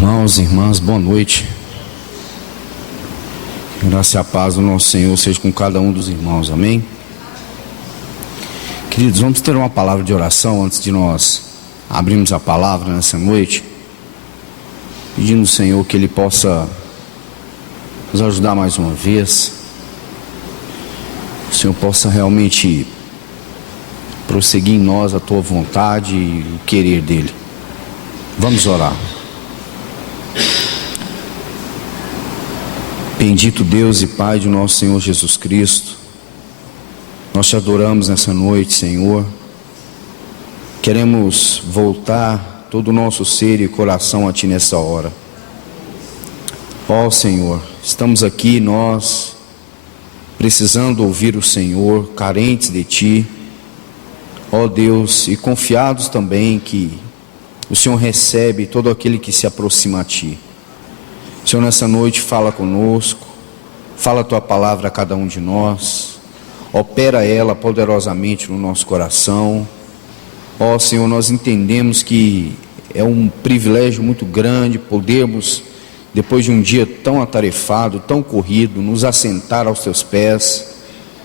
Irmãos e irmãs, boa noite. Graça e a paz do nosso Senhor seja com cada um dos irmãos, amém? Queridos, vamos ter uma palavra de oração antes de nós abrirmos a palavra nessa noite, pedindo ao Senhor que Ele possa nos ajudar mais uma vez, que o Senhor possa realmente prosseguir em nós a Tua vontade e o querer dEle. Vamos orar. Bendito Deus e Pai de nosso Senhor Jesus Cristo, nós te adoramos nessa noite, Senhor. Queremos voltar todo o nosso ser e coração a Ti nessa hora. Ó Senhor, estamos aqui nós, precisando ouvir o Senhor, carentes de Ti, ó Deus, e confiados também que o Senhor recebe todo aquele que se aproxima a Ti. Senhor, nessa noite fala conosco, fala a Tua palavra a cada um de nós, opera ela poderosamente no nosso coração. Ó Senhor, nós entendemos que é um privilégio muito grande podermos, depois de um dia tão atarefado, tão corrido, nos assentar aos Teus pés.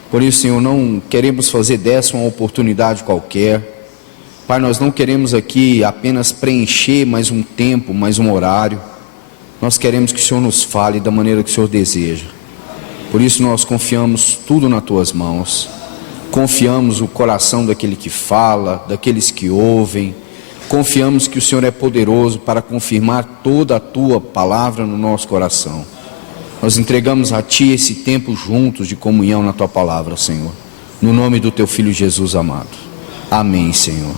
Por isso, Senhor, não queremos fazer dessa uma oportunidade qualquer. Pai, nós não queremos aqui apenas preencher mais um tempo, mais um horário. Nós queremos que o Senhor nos fale da maneira que o Senhor deseja. Por isso nós confiamos tudo nas Tuas mãos. Confiamos o coração daquele que fala, daqueles que ouvem. Confiamos que o Senhor é poderoso para confirmar toda a Tua palavra no nosso coração. Nós entregamos a Ti esse tempo juntos de comunhão na Tua palavra, Senhor. No nome do Teu Filho Jesus amado. Amém, Senhor.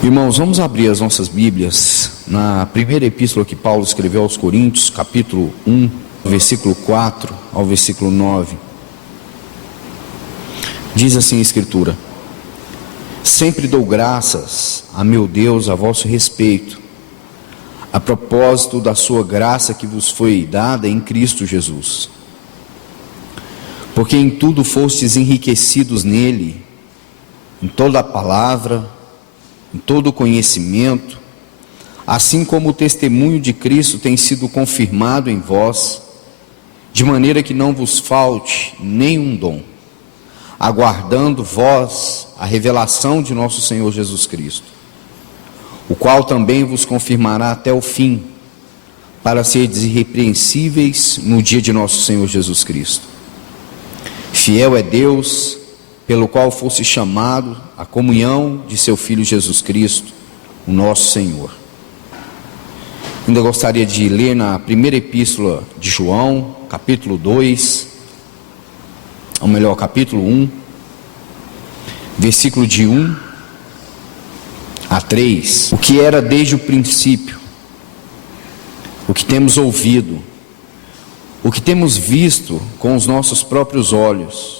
Irmãos, vamos abrir as nossas Bíblias na primeira epístola que Paulo escreveu aos Coríntios, capítulo 1, versículo 4 ao versículo 9. Diz assim a Escritura: sempre dou graças a meu Deus a vosso respeito, a propósito da sua graça que vos foi dada em Cristo Jesus, porque em tudo fostes enriquecidos nele, em toda a palavra, em todo o conhecimento, assim como o testemunho de Cristo tem sido confirmado em vós, de maneira que não vos falte nenhum dom, aguardando vós a revelação de nosso Senhor Jesus Cristo, o qual também vos confirmará até o fim, para seres irrepreensíveis no dia de nosso Senhor Jesus Cristo. Fiel é Deus, pelo qual fosse chamado à comunhão de seu Filho Jesus Cristo, o nosso Senhor. Ainda gostaria de ler na primeira epístola de João, capítulo 2, ou melhor, capítulo 1, versículo de 1 a 3. O que era desde o princípio, o que temos ouvido, o que temos visto com os nossos próprios olhos,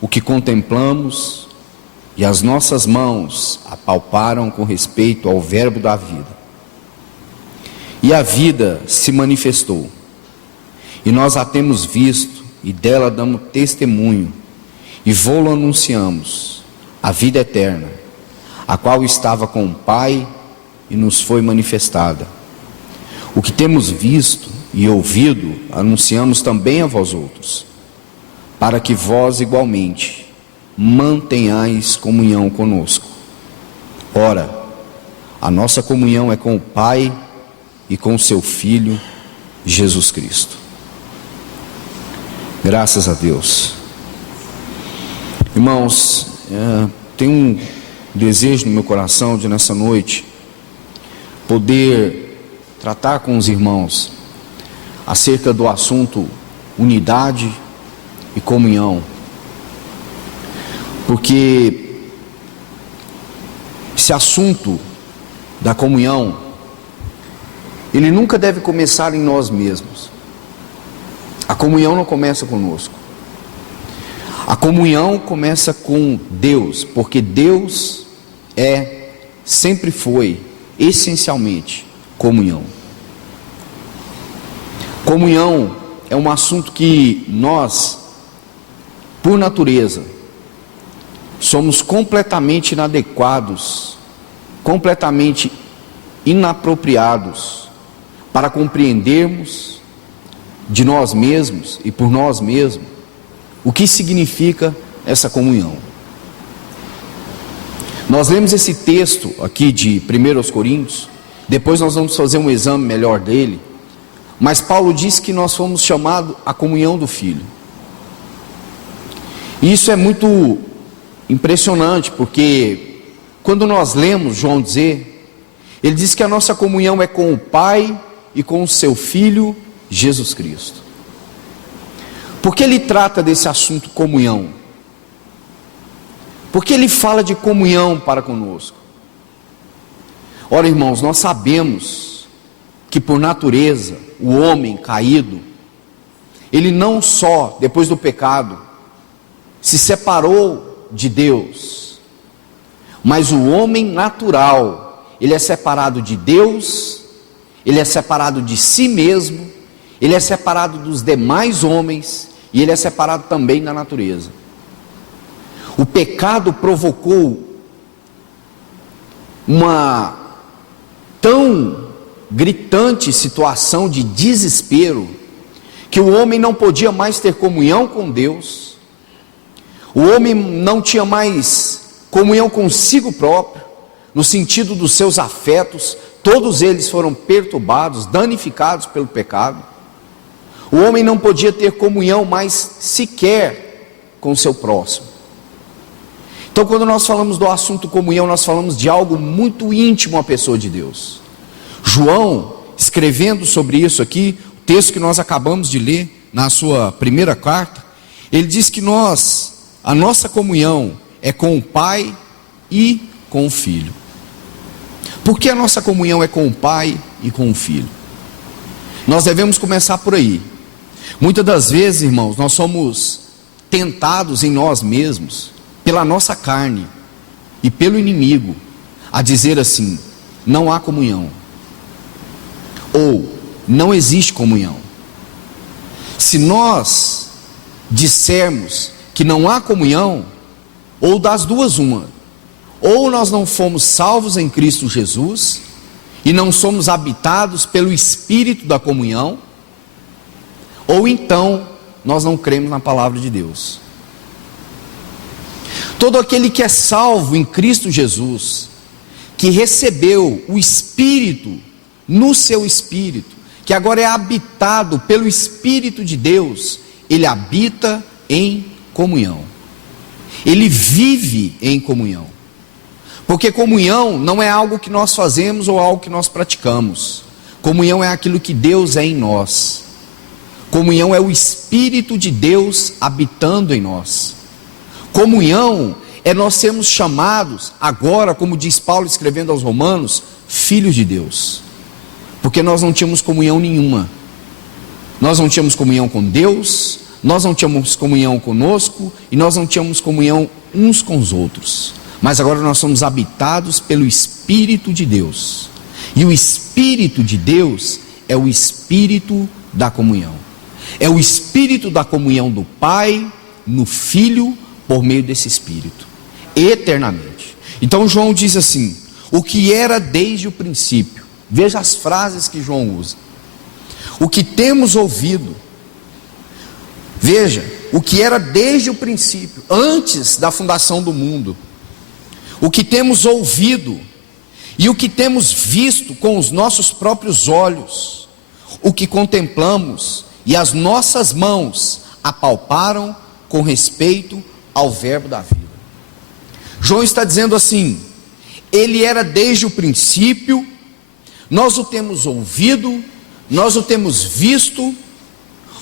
o que contemplamos e as nossas mãos apalparam com respeito ao verbo da vida. E a vida se manifestou, e nós a temos visto, e dela damos testemunho, e vô-lo anunciamos, a vida eterna, a qual estava com o Pai e nos foi manifestada. O que temos visto e ouvido, anunciamos também a vós outros, para que vós igualmente mantenhais comunhão conosco. Ora, a nossa comunhão é com o Pai e com o seu Filho, Jesus Cristo. Graças a Deus. Irmãos, tem um desejo no meu coração de nessa noite poder tratar com os irmãos acerca do assunto unidade e comunhão, porque esse assunto da comunhão, ele nunca deve começar em nós mesmos. A comunhão não começa conosco, a comunhão começa com Deus, porque Deus sempre foi, essencialmente, comunhão. Comunhão é um assunto que nós, por natureza, somos completamente inadequados, completamente inapropriados para compreendermos de nós mesmos e por nós mesmos o que significa essa comunhão. Nós lemos esse texto aqui de 1 Coríntios, depois nós vamos fazer um exame melhor dele, mas Paulo diz que nós fomos chamados à comunhão do Filho. E isso é muito impressionante, porque quando nós lemos João dizer, ele diz que a nossa comunhão é com o Pai e com o seu Filho Jesus Cristo. Por que ele trata desse assunto comunhão? Porque ele fala de comunhão para conosco. Ora, irmãos, nós sabemos que por natureza o homem caído, ele não só depois do pecado se separou de Deus, mas o homem natural, ele é separado de Deus, ele é separado de si mesmo, ele é separado dos demais homens e ele é separado também da natureza. O pecado provocou uma tão gritante situação de desespero, que o homem não podia mais ter comunhão com Deus, o homem não tinha mais comunhão consigo próprio, no sentido dos seus afetos, todos eles foram perturbados, danificados pelo pecado. O homem não podia ter comunhão mais sequer com o seu próximo. Então, quando nós falamos do assunto comunhão, nós falamos de algo muito íntimo à pessoa de Deus. João, escrevendo sobre isso aqui, o texto que nós acabamos de ler, na sua primeira carta, ele diz que a nossa comunhão é com o Pai e com o Filho. Por que a nossa comunhão é com o Pai e com o Filho? Nós devemos começar por aí. Muitas das vezes, irmãos, nós somos tentados em nós mesmos, pela nossa carne e pelo inimigo, a dizer assim: não há comunhão, ou não existe comunhão. Se nós dissermos que não há comunhão, ou das duas uma, ou nós não fomos salvos em Cristo Jesus, e não somos habitados pelo Espírito da comunhão, ou então nós não cremos na palavra de Deus. Todo aquele que é salvo em Cristo Jesus, que recebeu o Espírito no seu espírito, que agora é habitado pelo Espírito de Deus, ele habita em comunhão, ele vive em comunhão, porque comunhão não é algo que nós fazemos ou algo que nós praticamos. Comunhão é aquilo que Deus é em nós. Comunhão é o Espírito de Deus habitando em nós. Comunhão é nós sermos chamados agora, como diz Paulo escrevendo aos Romanos, filhos de Deus, porque nós não tínhamos comunhão nenhuma. Nós não tínhamos comunhão com Deus, nós não tínhamos comunhão conosco e nós não tínhamos comunhão uns com os outros. Mas agora nós somos habitados pelo Espírito de Deus, e o Espírito de Deus é o Espírito da comunhão, é o Espírito da comunhão do Pai no Filho, por meio desse Espírito, eternamente. Então João diz assim: o que era desde o princípio. Veja as frases que João usa. O que temos ouvido. Veja, o que era desde o princípio, antes da fundação do mundo. O que temos ouvido e o que temos visto com os nossos próprios olhos. O que contemplamos e as nossas mãos apalparam com respeito ao verbo da vida. João está dizendo assim: ele era desde o princípio, nós o temos ouvido, nós o temos visto,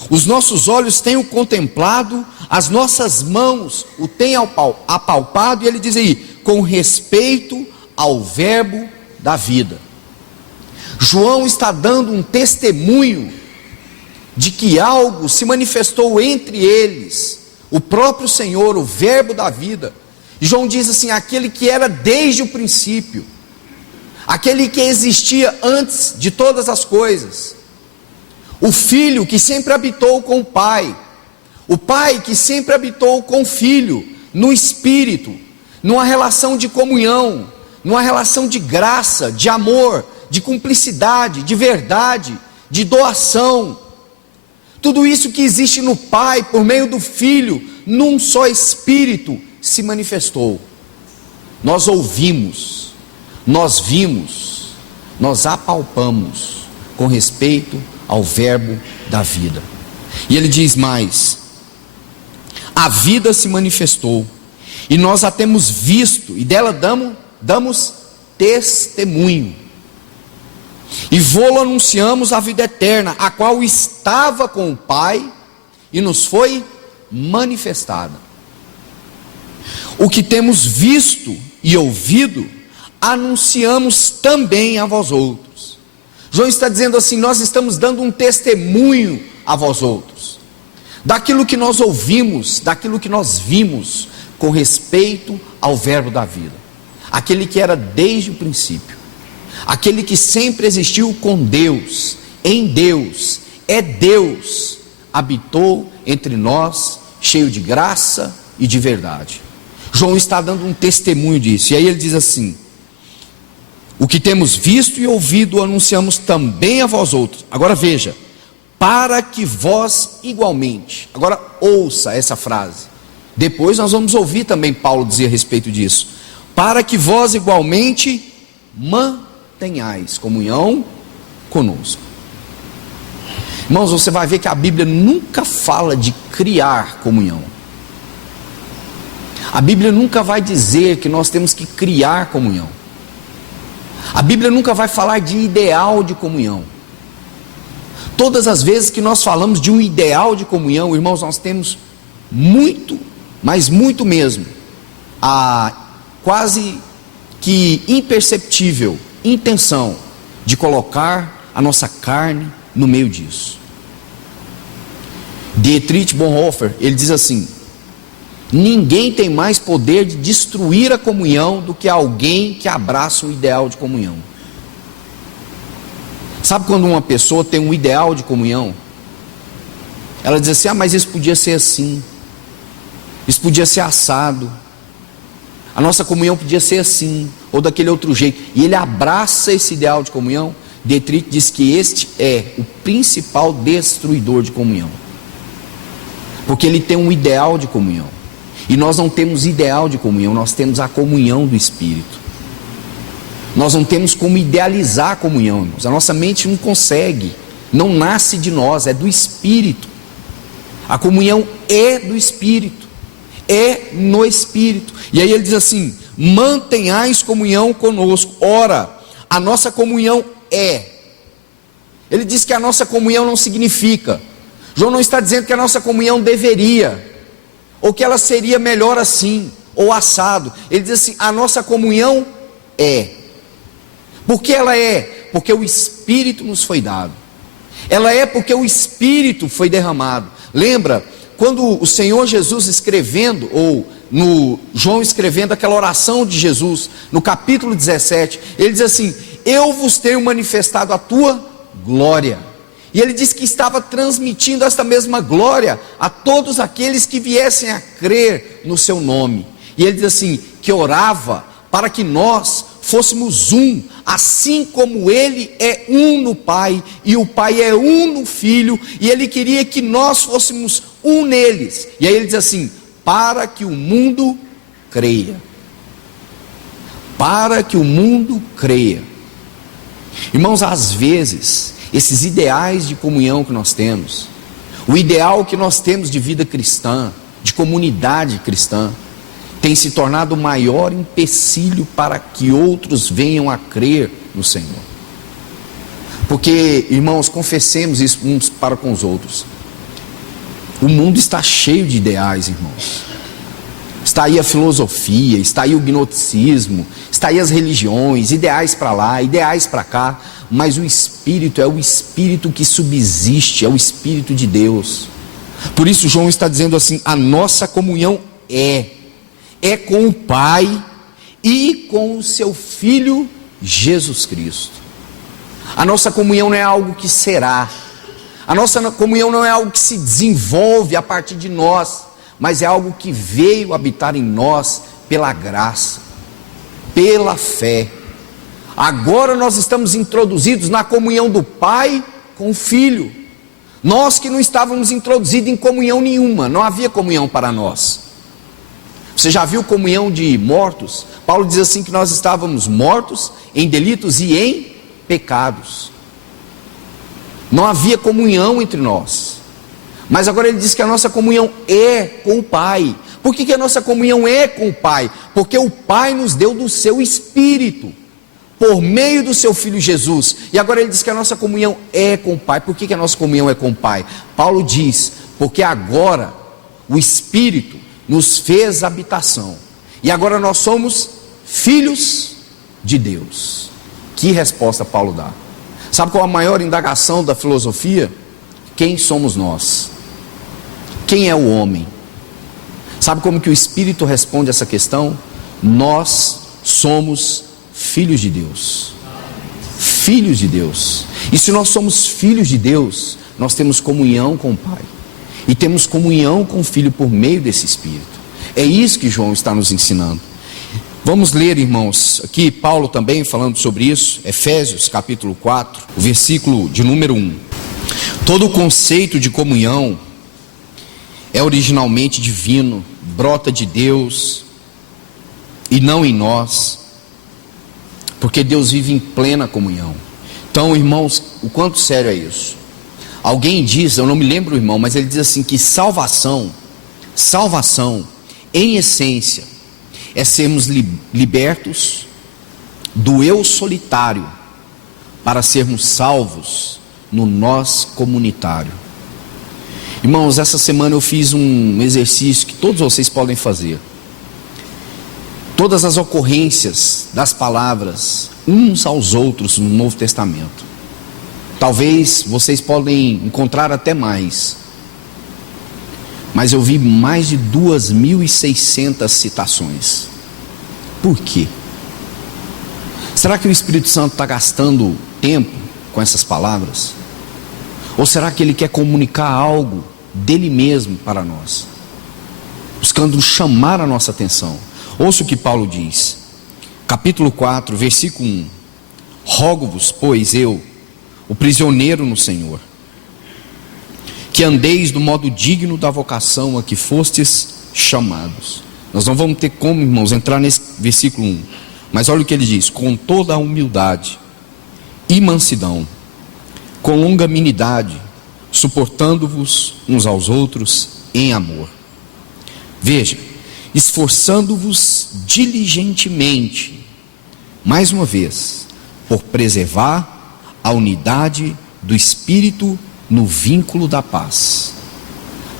os nossos olhos têm o contemplado, as nossas mãos o têm apalpado, e ele diz aí, com respeito ao verbo da vida. João está dando um testemunho de que algo se manifestou entre eles, o próprio Senhor, o verbo da vida. E João diz assim: aquele que era desde o princípio, aquele que existia antes de todas as coisas, o Filho que sempre habitou com o Pai que sempre habitou com o Filho, no Espírito, numa relação de comunhão, numa relação de graça, de amor, de cumplicidade, de verdade, de doação. Tudo isso que existe no Pai, por meio do Filho, num só Espírito, se manifestou. Nós ouvimos, nós vimos, nós apalpamos com respeito ao verbo da vida. E ele diz mais: a vida se manifestou, e nós a temos visto, e dela damos testemunho. E vô-lo anunciamos a vida eterna, a qual estava com o Pai e nos foi manifestada. O que temos visto e ouvido, anunciamos também a vós outros. João está dizendo assim: nós estamos dando um testemunho a vós outros, daquilo que nós ouvimos, daquilo que nós vimos, com respeito ao verbo da vida, aquele que era desde o princípio, aquele que sempre existiu com Deus, em Deus, é Deus, habitou entre nós, cheio de graça e de verdade. João está dando um testemunho disso, e aí ele diz assim: o que temos visto e ouvido anunciamos também a vós outros. Agora veja, para que vós igualmente, agora ouça essa frase, depois nós vamos ouvir também Paulo dizer a respeito disso, para que vós igualmente mantenhais comunhão conosco. Irmãos, você vai ver que a Bíblia nunca fala de criar comunhão. A Bíblia nunca vai dizer que nós temos que criar comunhão. A Bíblia nunca vai falar de ideal de comunhão. Todas as vezes que nós falamos de um ideal de comunhão, irmãos, nós temos muito, mas muito mesmo, a quase que imperceptível intenção de colocar a nossa carne no meio disso. Dietrich Bonhoeffer, ele diz assim: ninguém tem mais poder de destruir a comunhão do que alguém que abraça o ideal de comunhão. Sabe quando uma pessoa tem um ideal de comunhão? Ela diz assim: ah, mas isso podia ser assim, isso podia ser assado, a nossa comunhão podia ser assim, ou daquele outro jeito, e ele abraça esse ideal de comunhão. Dietrich diz que este é o principal destruidor de comunhão, porque ele tem um ideal de comunhão, e nós não temos ideal de comunhão, nós temos a comunhão do Espírito. Nós não temos como idealizar a comunhão, irmãos. A nossa mente não consegue, não nasce de nós, é do Espírito. A comunhão é do Espírito, é no Espírito. E aí ele diz assim: mantenhais comunhão conosco. Ora, a nossa comunhão é. Ele diz que a nossa comunhão não significa. João não está dizendo que a nossa comunhão deveria, ou que ela seria melhor assim, ou assado. Ele diz assim: a nossa comunhão é. Por que ela é? Porque o Espírito nos foi dado. Ela é porque o Espírito foi derramado. Lembra, quando o Senhor Jesus escrevendo, ou no João escrevendo aquela oração de Jesus, no capítulo 17, ele diz assim: eu vos tenho manifestado a tua glória. E ele diz que estava transmitindo esta mesma glória a todos aqueles que viessem a crer no seu nome. E ele diz assim, que orava para que nós fôssemos um, assim como ele é um no Pai, e o Pai é um no Filho, e ele queria que nós fôssemos um neles. E aí ele diz assim: para que o mundo creia. Para que o mundo creia. Irmãos, às vezes, esses ideais de comunhão que nós temos, o ideal que nós temos de vida cristã, de comunidade cristã, tem se tornado o maior empecilho para que outros venham a crer no Senhor. Porque, irmãos, confessemos isso uns para com os outros. O mundo está cheio de ideais, irmãos. Está aí a filosofia, está aí o gnosticismo, está aí as religiões, ideais para lá, ideais para cá, mas o Espírito é o Espírito que subsiste, é o Espírito de Deus. Por isso João está dizendo assim: a nossa comunhão é com o Pai e com o seu Filho Jesus Cristo. A nossa comunhão não é algo que será, a nossa comunhão não é algo que se desenvolve a partir de nós, mas é algo que veio habitar em nós pela graça, pela fé. Agora nós estamos introduzidos na comunhão do Pai com o Filho. Nós que não estávamos introduzidos em comunhão nenhuma, não havia comunhão para nós. Você já viu comunhão de mortos? Paulo diz assim que nós estávamos mortos em delitos e em pecados. Não havia comunhão entre nós. Mas agora ele diz que a nossa comunhão é com o Pai. Por que a nossa comunhão é com o Pai? Porque o Pai nos deu do seu Espírito, por meio do seu Filho Jesus. E agora ele diz que a nossa comunhão é com o Pai. Por que a nossa comunhão é com o Pai? Paulo diz, porque agora o Espírito nos fez habitação. E agora nós somos filhos de Deus. Que resposta Paulo dá? Sabe qual a maior indagação da filosofia? Quem somos nós? Quem é o homem? Sabe como que o Espírito responde essa questão? Nós somos filhos de Deus. Filhos de Deus. E se nós somos filhos de Deus, nós temos comunhão com o Pai. E temos comunhão com o Filho por meio desse Espírito. É isso que João está nos ensinando. Vamos ler, irmãos, aqui Paulo também falando sobre isso, Efésios capítulo 4, o versículo de número 1. Todo o conceito de comunhão é originalmente divino, brota de Deus e não em nós, porque Deus vive em plena comunhão. Então, irmãos, o quanto sério é isso? Alguém diz, eu não me lembro, irmão, mas ele diz assim que salvação, em essência, é sermos libertos do eu solitário para sermos salvos no nós comunitário. Irmãos, essa semana eu fiz um exercício que todos vocês podem fazer. Todas as ocorrências das palavras uns aos outros no Novo Testamento. Talvez vocês podem encontrar até mais. Mas eu vi mais de 2.600 citações. Por quê? Será que o Espírito Santo está gastando tempo com essas palavras? Ou será que ele quer comunicar algo dele mesmo para nós? Buscando chamar a nossa atenção. Ouça o que Paulo diz. Capítulo 4, versículo 1. Rogo-vos, pois eu, o prisioneiro no Senhor, que andeis do modo digno da vocação a que fostes chamados. Nós não vamos ter como, irmãos, entrar nesse versículo 1. Mas olha o que ele diz: com toda a humildade e mansidão, com longanimidade, suportando-vos uns aos outros em amor. Veja, esforçando-vos diligentemente, mais uma vez, por preservar a unidade do Espírito no vínculo da paz.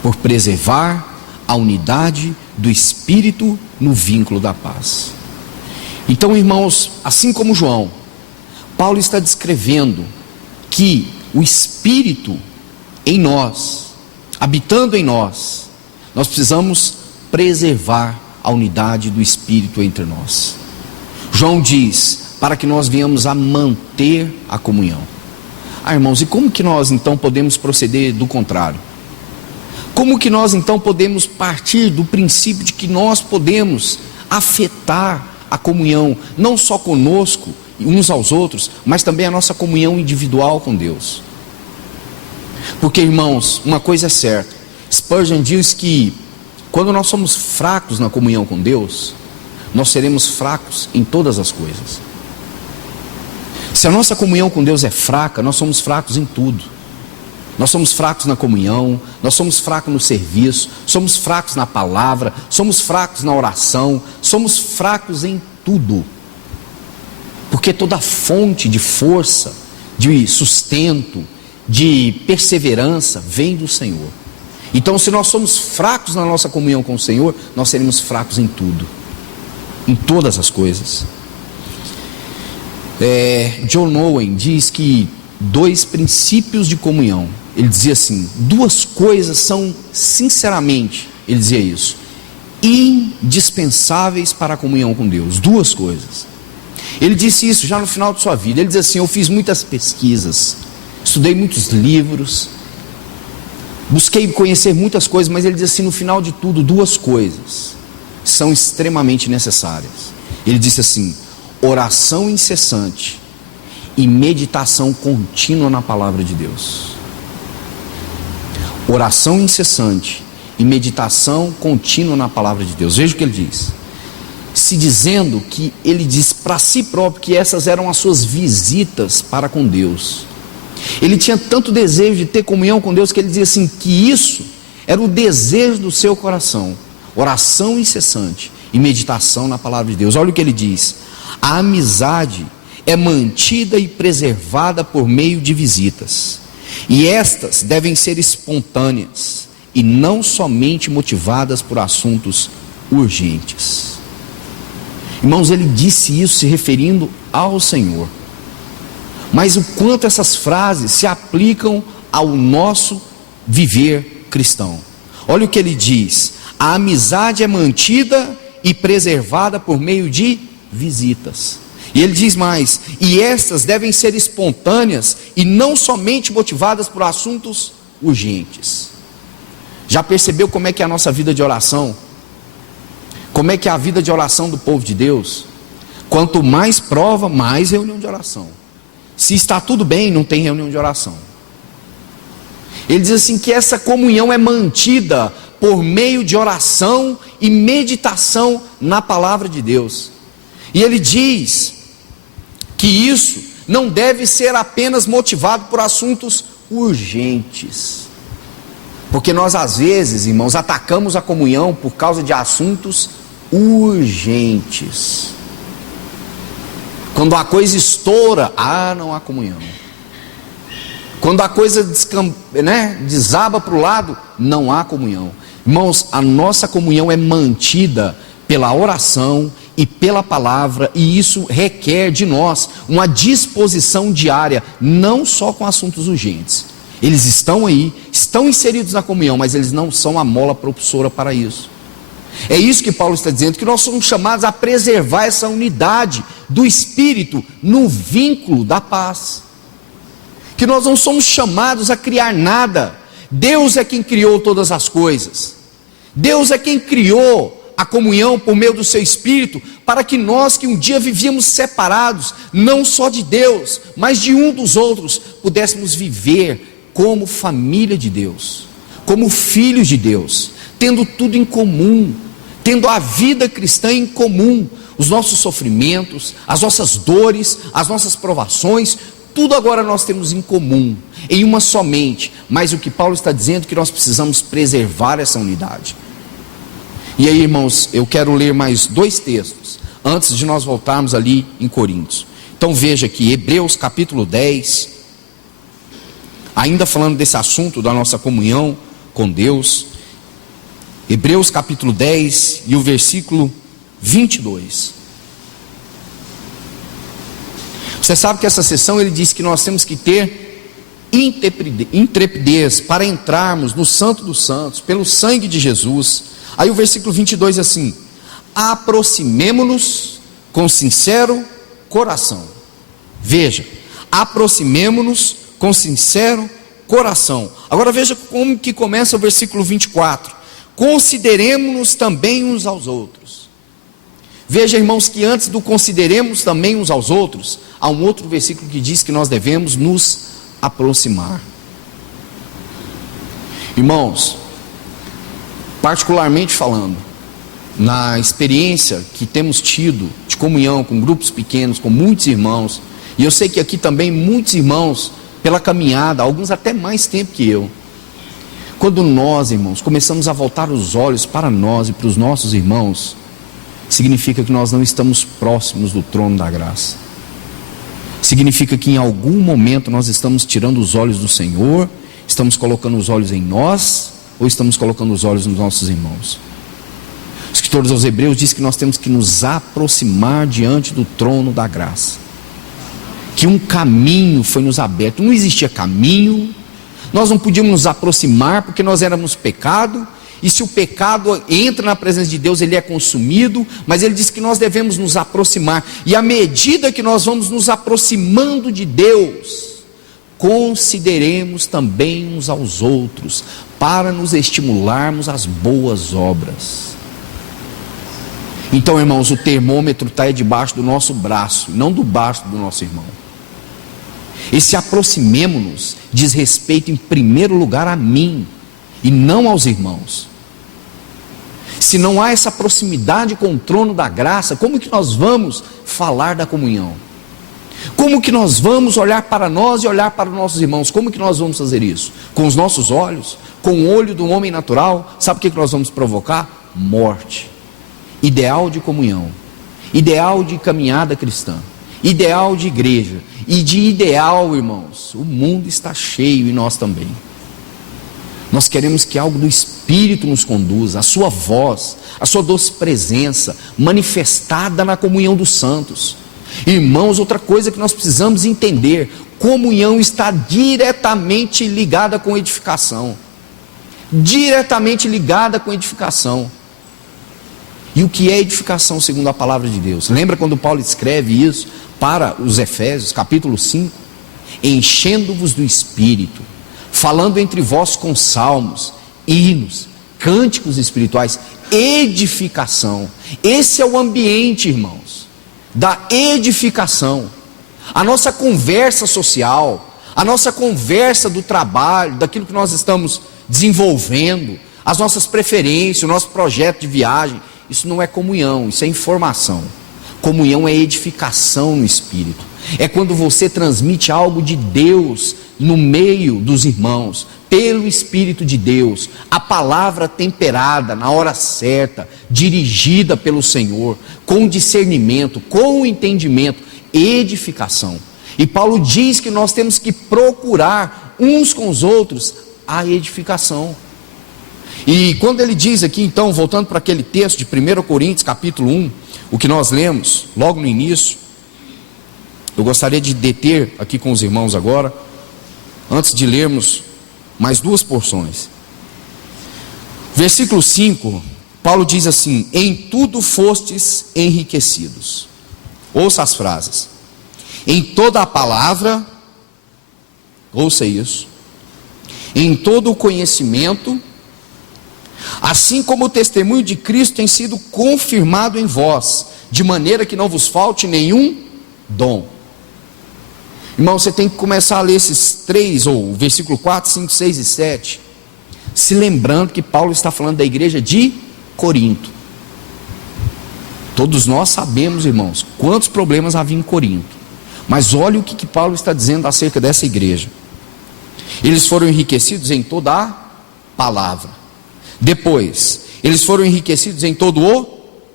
Por preservar a unidade do Espírito no vínculo da paz. Então, irmãos, assim como João, Paulo está descrevendo que o Espírito em nós, habitando em nós, nós precisamos preservar a unidade do Espírito entre nós. João diz, para que nós venhamos a manter a comunhão. Irmãos, e como que nós então podemos proceder do contrário? Como que nós então podemos partir do princípio de que nós podemos afetar a comunhão, não só conosco, uns aos outros, mas também a nossa comunhão individual com Deus? Porque, irmãos, uma coisa é certa, Spurgeon diz que quando nós somos fracos na comunhão com Deus, nós seremos fracos em todas as coisas. Se a nossa comunhão com Deus é fraca, nós somos fracos em tudo. Nós somos fracos na comunhão, nós somos fracos no serviço, somos fracos na palavra, somos fracos na oração, somos fracos em tudo. Porque toda fonte de força, de sustento, de perseverança vem do Senhor. Então, se nós somos fracos na nossa comunhão com o Senhor, nós seremos fracos em tudo, em todas as coisas. John Owen diz que 2 princípios de comunhão, ele dizia assim, 2 coisas são, sinceramente, ele dizia isso, indispensáveis para a comunhão com Deus. 2 coisas. Ele disse isso já no final de sua vida. Ele diz assim: eu fiz muitas pesquisas, estudei muitos livros, busquei conhecer muitas coisas, mas ele diz assim, no final de tudo, 2 coisas são extremamente necessárias. Ele disse assim: oração incessante e meditação contínua na palavra de Deus. Oração incessante e meditação contínua na palavra de Deus. Veja o que ele diz. Se dizendo que ele diz para si próprio que essas eram as suas visitas para com Deus. Ele tinha tanto desejo de ter comunhão com Deus que ele dizia assim, que isso era o desejo do seu coração. Oração incessante e meditação na palavra de Deus. Olha o que ele diz. A amizade é mantida e preservada por meio de visitas. E estas devem ser espontâneas e não somente motivadas por assuntos urgentes. Irmãos, ele disse isso se referindo ao Senhor. Mas o quanto essas frases se aplicam ao nosso viver cristão. Olha o que ele diz. A amizade é mantida e preservada por meio de visitas. E ele diz mais, e estas devem ser espontâneas e não somente motivadas por assuntos urgentes. Já percebeu como é que é a nossa vida de oração? Como é que é a vida de oração do povo de Deus? Quanto mais prova, mais reunião de oração. Se está tudo bem, não tem reunião de oração. Ele diz assim que essa comunhão é mantida por meio de oração e meditação na palavra de Deus. E ele diz que isso não deve ser apenas motivado por assuntos urgentes. Porque nós às vezes, irmãos, atacamos a comunhão por causa de assuntos urgentes. Quando a coisa estoura, não há comunhão. Quando a coisa desaba para o lado, não há comunhão. Irmãos, a nossa comunhão é mantida pela oração e pela palavra, e isso requer de nós uma disposição diária, não só com assuntos urgentes. Eles estão aí, estão inseridos na comunhão, mas eles não são a mola propulsora para isso. É isso que Paulo está dizendo, que nós somos chamados a preservar essa unidade do Espírito no vínculo da paz. Que nós não somos chamados a criar nada. Deus é quem criou todas as coisas. Deus é quem criou a comunhão por meio do seu Espírito, para que nós que um dia vivíamos separados, não só de Deus, mas de um dos outros, pudéssemos viver como família de Deus, como filhos de Deus, tendo tudo em comum, tendo a vida cristã em comum, os nossos sofrimentos, as nossas dores, as nossas provações, tudo agora nós temos em comum, em uma só mente. Mas o que Paulo está dizendo é que nós precisamos preservar essa unidade. E aí, irmãos, eu quero ler mais 2 textos, antes de nós voltarmos ali em Coríntios. Então veja aqui, Hebreus capítulo 10, ainda falando desse assunto da nossa comunhão com Deus. Hebreus capítulo 10 e o versículo 22. Você sabe que essa sessão ele diz que nós temos que ter intrepidez para entrarmos no Santo dos Santos, pelo sangue de Jesus. Aí o versículo 22 é assim: aproximemo-nos com sincero coração. Veja, aproximemo-nos com sincero coração. Agora veja como que começa o versículo 24. Consideremos-nos também uns aos outros. Veja, irmãos, que antes do consideremos também uns aos outros, há um outro versículo que diz que nós devemos nos aproximar. Irmãos, particularmente falando, na experiência que temos tido de comunhão com grupos pequenos, com muitos irmãos, e eu sei que aqui também muitos irmãos, pela caminhada, alguns até mais tempo que eu, quando nós, irmãos, começamos a voltar os olhos para nós e para os nossos irmãos, significa que nós não estamos próximos do trono da graça. Significa que em algum momento nós estamos tirando os olhos do Senhor, estamos colocando os olhos em nós, ou estamos colocando os olhos nos nossos irmãos. O escritor aos Hebreus diz que nós temos que nos aproximar diante do trono da graça, que um caminho foi nos aberto. Não existia caminho, nós não podíamos nos aproximar porque nós éramos pecado, e se o pecado entra na presença de Deus, ele é consumido, mas ele diz que nós devemos nos aproximar, e à medida que nós vamos nos aproximando de Deus, consideremos também uns aos outros, para nos estimularmos às boas obras. Então, irmãos, o termômetro está debaixo do nosso braço, não do braço do nosso irmão. Esse aproximemo-nos diz respeito em primeiro lugar a mim e não aos irmãos. Se não há essa proximidade com o trono da graça, como que nós vamos falar da comunhão? Como que nós vamos olhar para nós e olhar para os nossos irmãos? Como que nós vamos fazer isso? Com os nossos olhos? Com o olho do homem natural? Sabe o que nós vamos provocar? Morte. Ideal de comunhão, ideal de caminhada cristã, ideal de igreja, e de ideal, irmãos, o mundo está cheio e nós também. Nós queremos que algo do Espírito nos conduza, a sua voz, a sua doce presença, manifestada na comunhão dos santos. Irmãos, outra coisa que nós precisamos entender: comunhão está diretamente ligada com edificação. Diretamente ligada com edificação. E o que é edificação segundo a palavra de Deus? Lembra quando Paulo escreve isso para os Efésios, capítulo 5? Enchendo-vos do Espírito, falando entre vós com salmos, hinos, cânticos espirituais, edificação. Esse é o ambiente, irmãos, da edificação. A nossa conversa social, a nossa conversa do trabalho, daquilo que nós estamos desenvolvendo, as nossas preferências, o nosso projeto de viagem, isso não é comunhão, isso é informação. Comunhão é edificação no Espírito. É quando você transmite algo de Deus no meio dos irmãos, pelo Espírito de Deus, a palavra temperada na hora certa, dirigida pelo Senhor, com discernimento, com entendimento, edificação. E Paulo diz que nós temos que procurar uns com os outros a edificação. E quando ele diz aqui, então, voltando para aquele texto de 1 Coríntios, capítulo 1, o que nós lemos logo no início, eu gostaria de deter aqui com os irmãos agora, antes de lermos mais duas porções. Versículo 5, Paulo diz assim: em tudo fostes enriquecidos. Ouça as frases: em toda a palavra, ouça isso, em todo o conhecimento, assim como o testemunho de Cristo tem sido confirmado em vós, de maneira que não vos falte nenhum dom. Irmão, você tem que começar a ler esses três, ou versículo 4, 5, 6 e 7, se lembrando que Paulo está falando da igreja de Corinto. Todos nós sabemos, irmãos, quantos problemas havia em Corinto. Mas olha o que Paulo está dizendo acerca dessa igreja. Eles foram enriquecidos em toda a palavra. Depois, eles foram enriquecidos em todo o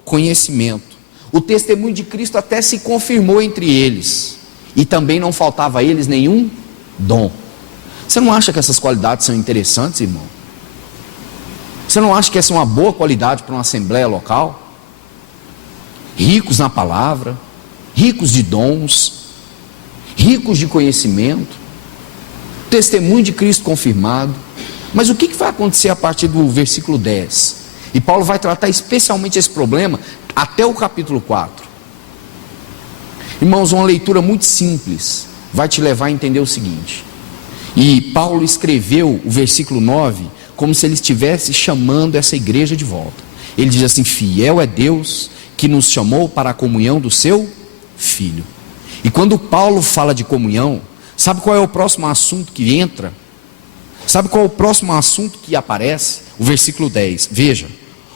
conhecimento. O testemunho de Cristo até se confirmou entre eles. E também não faltava a eles nenhum dom. Você não acha que essas qualidades são interessantes, irmão? Você não acha que essa é uma boa qualidade para uma assembleia local? Ricos na palavra, ricos de dons, ricos de conhecimento, testemunho de Cristo confirmado. Mas o que vai acontecer a partir do versículo 10? E Paulo vai tratar especialmente esse problema até o capítulo 4. Irmãos, uma leitura muito simples vai te levar a entender o seguinte. E Paulo escreveu o versículo 9 como se ele estivesse chamando essa igreja de volta. Ele diz assim: fiel é Deus que nos chamou para a comunhão do seu Filho. E quando Paulo fala de comunhão, sabe qual é o próximo assunto que entra? Sabe qual é o próximo assunto que aparece? O versículo 10, veja: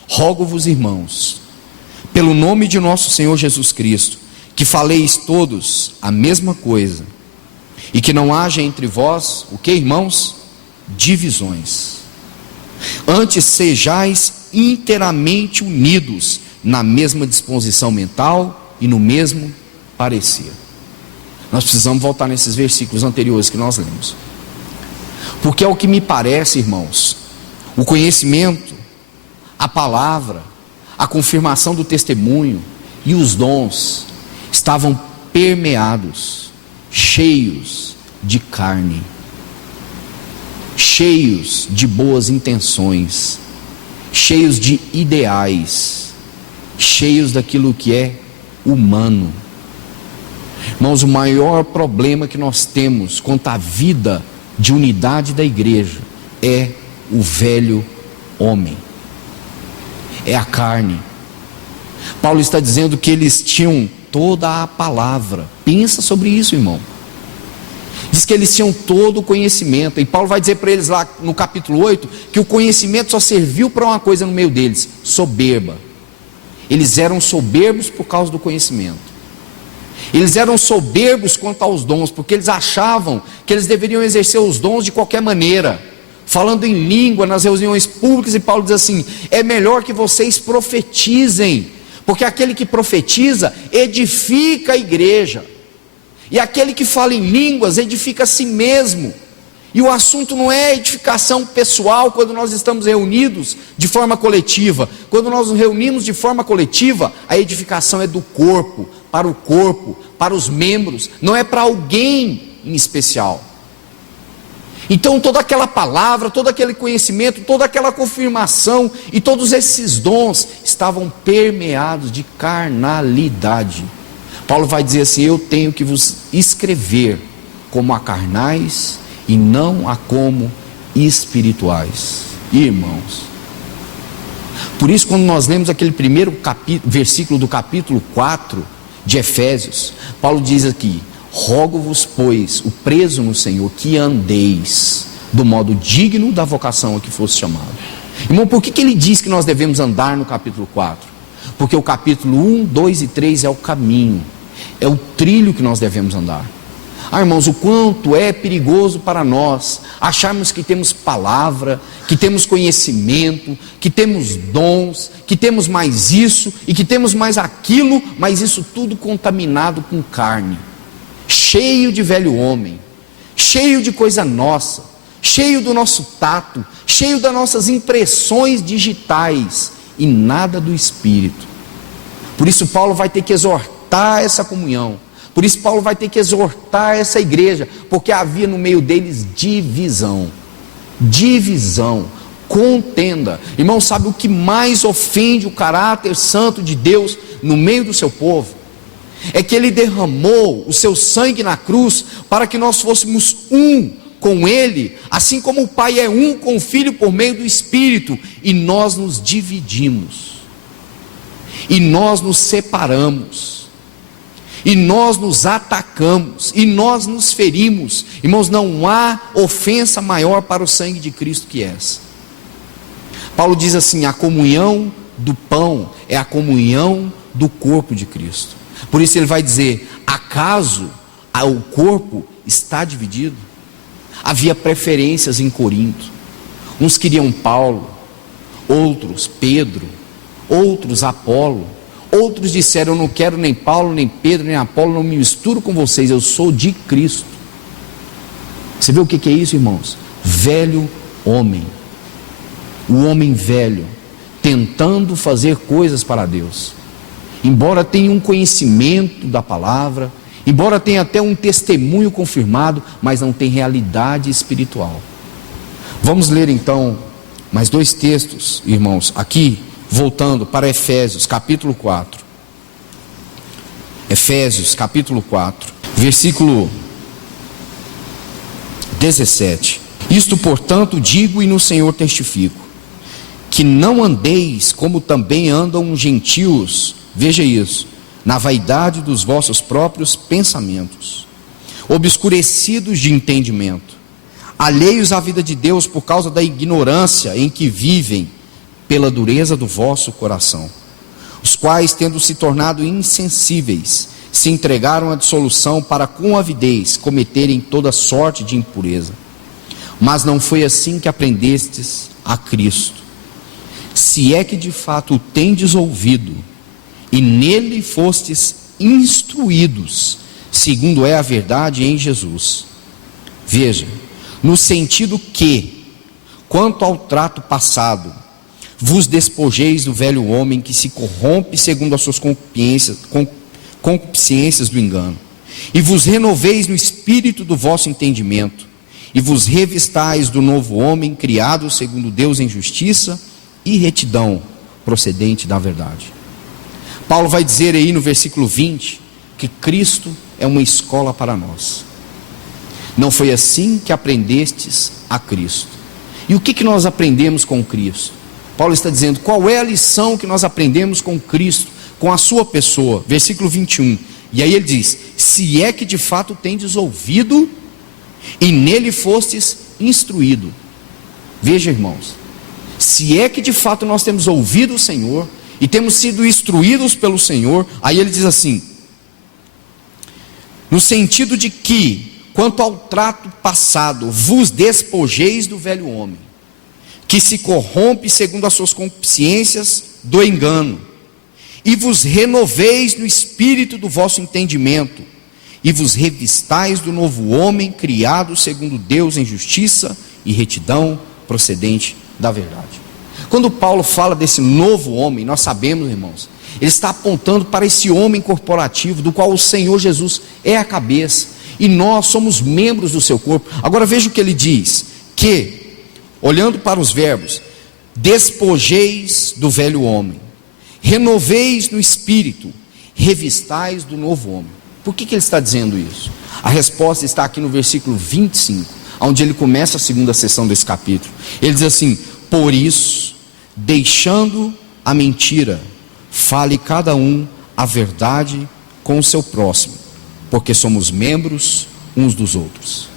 rogo-vos, irmãos, pelo nome de nosso Senhor Jesus Cristo, que faleis todos a mesma coisa, e que não haja entre vós, o que, irmãos? Divisões. Antes sejais inteiramente unidos na mesma disposição mental e no mesmo parecer. Nós precisamos voltar nesses versículos anteriores que nós lemos. Porque é o que me parece, irmãos, o conhecimento, a palavra, a confirmação do testemunho e os dons estavam permeados, cheios de carne, cheios de boas intenções, cheios de ideais, cheios daquilo que é humano. Irmãos, o maior problema que nós temos quanto à vida de unidade da igreja é o velho homem, é a carne. Paulo está dizendo que eles tinham toda a palavra. Pensa sobre isso, irmão. Diz que eles tinham todo o conhecimento. E Paulo vai dizer para eles lá no capítulo 8 que o conhecimento só serviu para uma coisa no meio deles: soberba. Eles eram soberbos por causa do conhecimento. Eles eram soberbos quanto aos dons, porque eles achavam que eles deveriam exercer os dons de qualquer maneira, falando em língua nas reuniões públicas. E Paulo diz assim: é melhor que vocês profetizem, porque aquele que profetiza edifica a igreja, e aquele que fala em línguas edifica a si mesmo. E o assunto não é edificação pessoal quando nós estamos reunidos de forma coletiva. Quando nós nos reunimos de forma coletiva, a edificação é do corpo, para os membros, não é para alguém em especial. Então toda aquela palavra, todo aquele conhecimento, toda aquela confirmação e todos esses dons estavam permeados de carnalidade. Paulo vai dizer assim: eu tenho que vos escrever como a carnais e não a como espirituais. Irmãos, por isso quando nós lemos aquele primeiro versículo do capítulo 4 de Efésios, Paulo diz aqui: rogo-vos, pois, o preso no Senhor, que andeis do modo digno da vocação a que fosse chamado. Irmão, por que ele diz que nós devemos andar no capítulo 4? Porque o capítulo 1, 2 e 3 é o caminho, é o trilho que nós devemos andar. Irmãos, o quanto é perigoso para nós acharmos que temos palavra, que temos conhecimento, que temos dons, que temos mais isso e que temos mais aquilo, mas isso tudo contaminado com carne, cheio de velho homem, cheio de coisa nossa, cheio do nosso tato, cheio das nossas impressões digitais e nada do Espírito. Por isso Paulo vai ter que exortar essa comunhão. Por isso Paulo vai ter que exortar essa igreja, porque havia no meio deles divisão, contenda. Irmão, sabe o que mais ofende o caráter santo de Deus no meio do seu povo? É que ele derramou o seu sangue na cruz para que nós fôssemos um com ele, assim como o Pai é um com o Filho por meio do Espírito, e nós nos dividimos, e nós nos separamos, e nós nos atacamos, e nós nos ferimos. Irmãos, não há ofensa maior para o sangue de Cristo que essa. Paulo diz assim: a comunhão do pão é a comunhão do corpo de Cristo. Por isso ele vai dizer: acaso o corpo está dividido? Havia preferências em Corinto. Uns queriam Paulo, outros Pedro, outros Apolo. Outros disseram: eu não quero nem Paulo, nem Pedro, nem Apolo, não me misturo com vocês, eu sou de Cristo. Você vê o que é isso, irmãos? Velho homem. O homem velho, tentando fazer coisas para Deus. Embora tenha um conhecimento da palavra, embora tenha até um testemunho confirmado, mas não tem realidade espiritual. Vamos ler então mais dois textos, irmãos, aqui, voltando para Efésios capítulo 4. Efésios capítulo 4, versículo 17. Isto, portanto, digo e no Senhor testifico, que não andeis como também andam os gentios, veja isso, na vaidade dos vossos próprios pensamentos, obscurecidos de entendimento, alheios à vida de Deus por causa da ignorância em que vivem, pela dureza do vosso coração, os quais, tendo se tornado insensíveis, se entregaram à dissolução para com avidez cometerem toda sorte de impureza. Mas não foi assim que aprendestes a Cristo, se é que de fato o tendes ouvido, e nele fostes instruídos, segundo é a verdade em Jesus. Veja, no sentido que, quanto ao trato passado, vos despojeis do velho homem que se corrompe segundo as suas concupiscências do engano, e vos renoveis no espírito do vosso entendimento, e vos revistais do novo homem, criado segundo Deus em justiça e retidão, procedente da verdade. Paulo vai dizer aí no versículo 20, que Cristo é uma escola para nós. Não foi assim que aprendestes a Cristo. E o que nós aprendemos com Cristo? Paulo está dizendo: qual é a lição que nós aprendemos com Cristo com a sua pessoa. Versículo 21. E aí ele diz: se é que de fato tendes ouvido e nele fostes instruído. Veja, irmãos, se é que de fato nós temos ouvido o Senhor e temos sido instruídos pelo Senhor, aí ele diz assim, no sentido de que, quanto ao trato passado, vos despojeis do velho homem, que se corrompe segundo as suas concupiscências do engano, e vos renoveis no espírito do vosso entendimento, e vos revistais do novo homem, criado segundo Deus em justiça e retidão, procedente da verdade. Quando Paulo fala desse novo homem, nós sabemos, irmãos, ele está apontando para esse homem corporativo, do qual o Senhor Jesus é a cabeça, e nós somos membros do seu corpo. Agora veja o que ele diz, que, olhando para os verbos, despojeis do velho homem, renoveis no espírito, revistais do novo homem. Por que ele está dizendo isso? A resposta está aqui no versículo 25, onde ele começa a segunda sessão desse capítulo. Ele diz assim: por isso, deixando a mentira, fale cada um a verdade com o seu próximo, porque somos membros uns dos outros.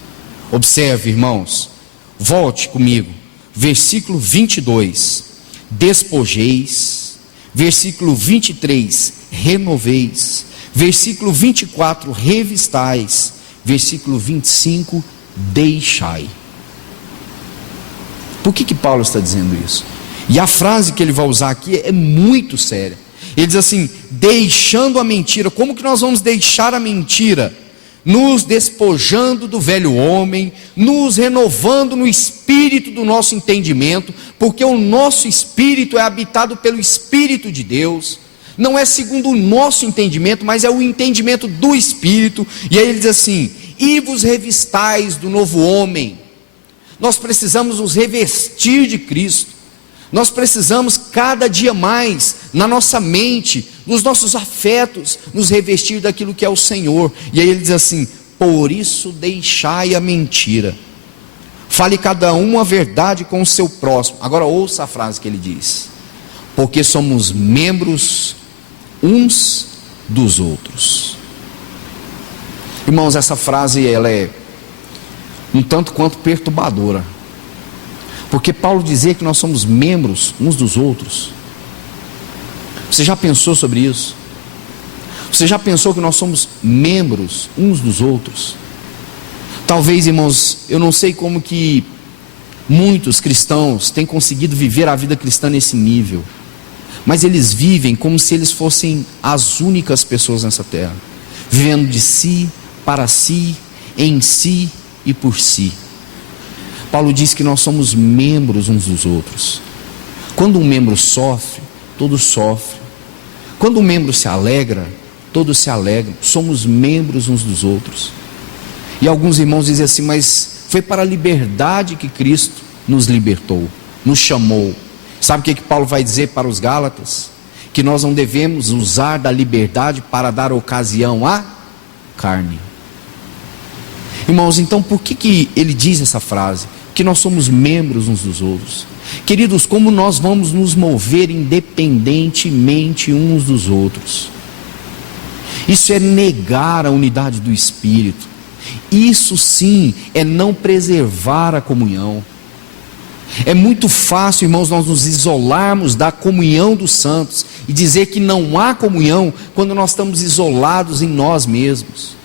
Observe, irmãos, volte comigo, versículo 22, despojeis, versículo 23, renoveis, versículo 24, revistais, versículo 25, deixai. Por que Paulo está dizendo isso? E a frase que ele vai usar aqui é muito séria. Ele diz assim: deixando a mentira. Como que nós vamos deixar a mentira? Nos despojando do velho homem, nos renovando no espírito do nosso entendimento, porque o nosso espírito é habitado pelo Espírito de Deus. Não é segundo o nosso entendimento, mas é o entendimento do Espírito. E aí ele diz assim: e vos revistais do novo homem. Nós precisamos nos revestir de Cristo. Nós precisamos cada dia mais, na nossa mente, nos nossos afetos, nos revestir daquilo que é o Senhor. E aí ele diz assim: por isso deixai a mentira, fale cada um a verdade com o seu próximo. Agora ouça a frase que ele diz: porque somos membros uns dos outros. Irmãos, essa frase ela é um tanto quanto perturbadora, porque Paulo dizia que nós somos membros uns dos outros. Você já pensou sobre isso? Você já pensou que nós somos membros uns dos outros? Talvez, irmãos, eu não sei como que muitos cristãos têm conseguido viver a vida cristã nesse nível, mas eles vivem como se eles fossem as únicas pessoas nessa terra, vivendo de si, para si, em si e por si. Paulo diz que nós somos membros uns dos outros. Quando um membro sofre, todos sofrem. Quando um membro se alegra, todos se alegram. Somos membros uns dos outros. E alguns irmãos dizem assim: mas foi para a liberdade que Cristo nos libertou, nos chamou. Sabe o que Paulo vai dizer para os Gálatas? Que nós não devemos usar da liberdade para dar ocasião à carne. Irmãos, então por que ele diz essa frase? Que nós somos membros uns dos outros. Queridos, como nós vamos nos mover independentemente uns dos outros? Isso é negar a unidade do Espírito. Isso sim é não preservar a comunhão. É muito fácil, irmãos, nós nos isolarmos da comunhão dos santos e dizer que não há comunhão quando nós estamos isolados em nós mesmos.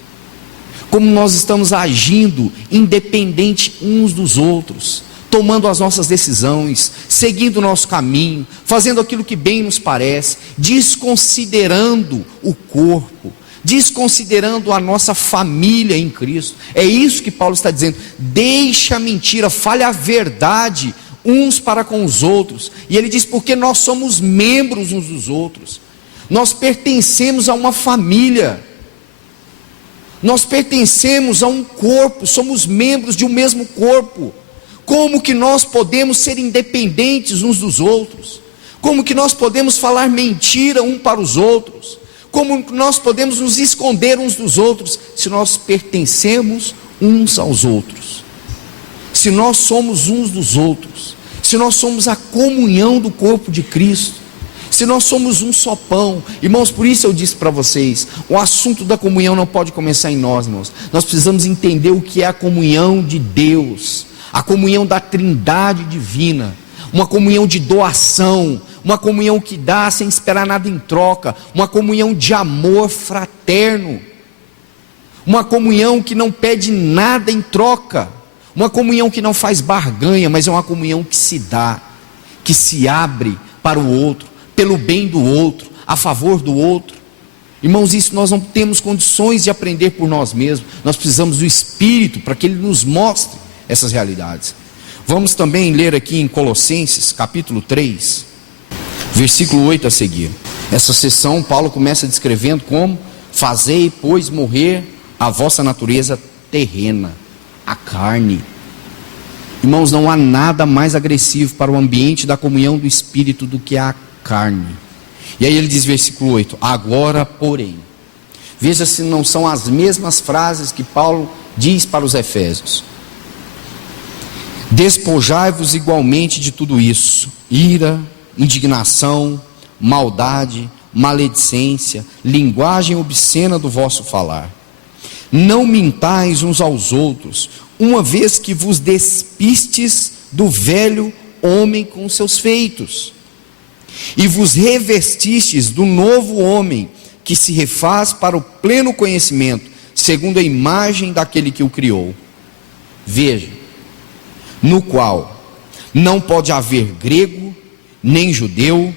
Como nós estamos agindo independente uns dos outros, tomando as nossas decisões, seguindo o nosso caminho, fazendo aquilo que bem nos parece, desconsiderando o corpo, desconsiderando a nossa família em Cristo. É isso que Paulo está dizendo: deixa a mentira, fale a verdade uns para com os outros. E ele diz: porque nós somos membros uns dos outros, nós pertencemos a uma família, nós pertencemos a um corpo, somos membros de um mesmo corpo. Como que nós podemos ser independentes uns dos outros? Como que nós podemos falar mentira um para os outros? Como nós podemos nos esconder uns dos outros, se nós pertencemos uns aos outros? Se nós somos uns dos outros, se nós somos a comunhão do corpo de Cristo, se se nós somos um só pão, irmãos, por isso eu disse para vocês, o assunto da comunhão não pode começar em nós, irmãos. Nós precisamos entender o que é a comunhão de Deus, a comunhão da Trindade divina, uma comunhão de doação, uma comunhão que dá sem esperar nada em troca, uma comunhão de amor fraterno, uma comunhão que não pede nada em troca, uma comunhão que não faz barganha, mas é uma comunhão que se dá, que se abre para o outro, pelo bem do outro, a favor do outro. Irmãos, isso nós não temos condições de aprender por nós mesmos, nós precisamos do Espírito para que Ele nos mostre essas realidades. Vamos também ler aqui em Colossenses capítulo 3, versículo 8 a seguir. Essa sessão Paulo começa descrevendo como: fazei, pois, morrer a vossa natureza terrena, a carne. Irmãos, não há nada mais agressivo para o ambiente da comunhão do Espírito do que a carne. E aí ele diz, versículo 8: agora, porém, veja se não são as mesmas frases que Paulo diz para os Efésios: despojai-vos igualmente de tudo isso: ira, indignação, maldade, maledicência, linguagem obscena do vosso falar. Não mintais uns aos outros, uma vez que vos despistes do velho homem com seus feitos, e vos revestistes do novo homem, que se refaz para o pleno conhecimento, segundo a imagem daquele que o criou. Veja, no qual não pode haver grego, nem judeu,